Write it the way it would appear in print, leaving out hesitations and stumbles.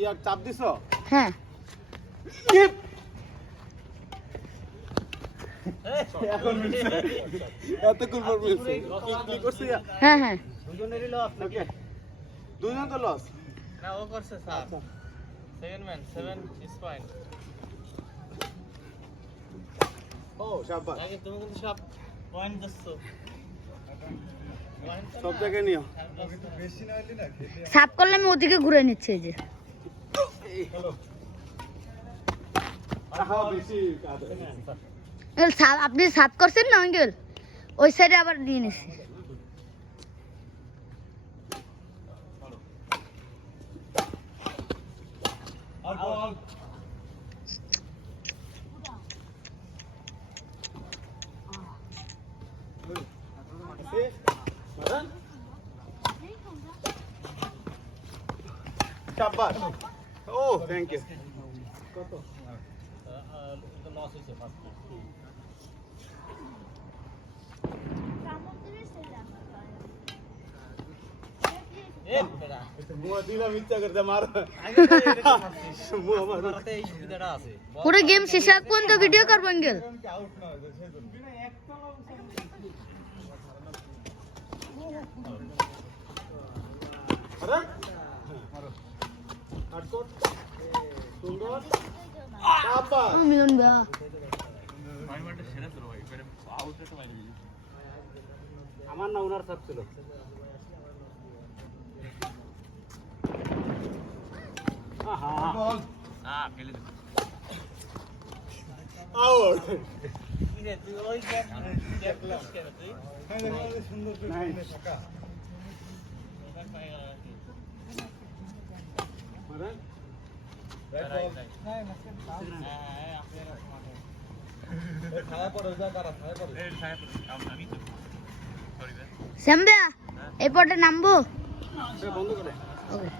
ইয়ার চাপ দিছো? হ্যাঁ এতক্ষণ পর মিলছে। ক্লিক করছি? হ্যাঁ হ্যাঁ দুজনেরই লস নাকি? ওকে, দুজন তো লস। না ও করছে sir. Second man 7 is fine. ও শাবাশ, আগে তুমি কিন্তু সব পয়েন্ট দিচ্ছো। সব জায়গায় নিও। সাফ করলে আমি ওদিকে ঘুরে নিচ্ছে এই যে বেশি কাজ। আপনি সাফ করছেন না আঙ্কেল, ওই সাইডে আবার নিয়ে নিচ্ছি। শাবাশ। ও থ্যাংক ইউ। কত? লস হইছে ফার্স্ট। এ বেটা মুয়া দিলাম ইচ্ছা করতে মার। আগে তো এটা মারছিস। মুয়া মার। মারতে এই সুবিধাটা আছে। পুরো গেম শেষ হওয়ার পর্যন্ত ভিডিও করবো আঙ্কেল। আরে আটকো। সুন্দর। শাবাশ। মিলন ভাইয়া আমার না ওনার সাথ ছিল। আহা ফেলে দে। আউট। কি রে তুই ওই ক্যাপ ক্যাপ কেন তুই? নাইস। মারেন। শ্যাম ভাইয়া এই পটে নামবো। বন্ধ করে। ওকে